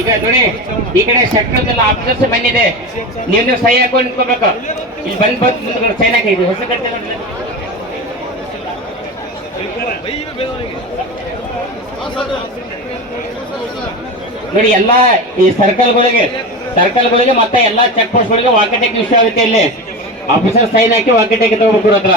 ಈಗ ನೋಡಿ, ಈ ಕಡೆ ಶಕ್ರದಲ್ಲ ಆಫೀಸರ್ಸ್ ಬಂದಿದೆ. ನೀವು ನೀವು ಸಹಿ ಹಾಕೊಂಡು ನಿಂತ್ಕೋಬೇಕು. ಇಲ್ಲಿ ಬಂದ್ ಬಂದ್ ಸೈನ್ ಹಾಕಿದ್ವಿ ಹೊಸ ಕಟ್ಟೆ ನೋಡಿ. ಎಲ್ಲ ಈ ಸರ್ಕಲ್ಗಳಿಗೆ ಸರ್ಕಲ್ಗಳಿಗೆ ಮತ್ತೆ ಎಲ್ಲಾ ಚೆಕ್ ಪೋಸ್ಟ್ಗಳಿಗೆ ವಾಕಟೆಕ್ ವಿಷಯ ಆಗುತ್ತೆ ಇಲ್ಲಿ. ಆಫೀಸರ್ ಸೈನ್ ಹಾಕಿ ವಾಕಟೆಕ್ ತಗೋಬೇಕು ಹತ್ರ.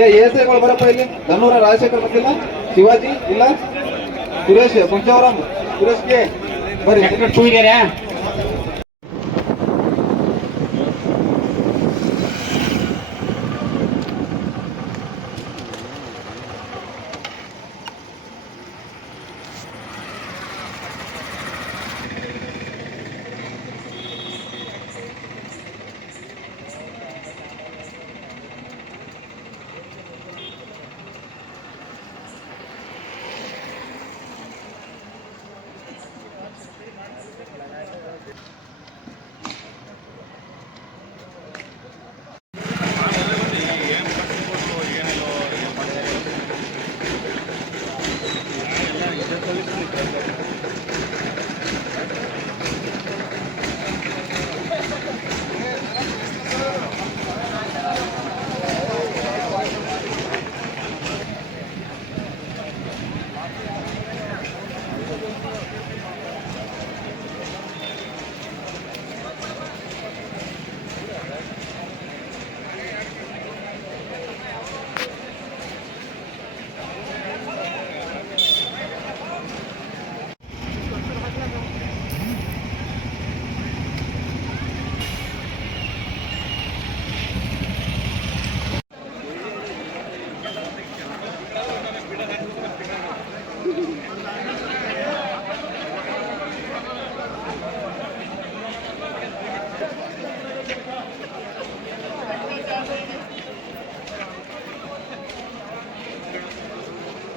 ಏ ಏಸೆಗಳು ಬರಪ್ಪ ಇಲ್ಲಿ. ಧನ್ನೂರ ರಾಜಶೇಖರ್ ಬಂದಿಲ್ಲ ಶಿವಾಜಿ, ಇಲ್ಲ? ಸುರೇಶ್ ಪಂಚವರಂ ಸುರೇಶ್ಗೆ. ಬರ್ರಿ ಟೂ ಇದೆಯಾ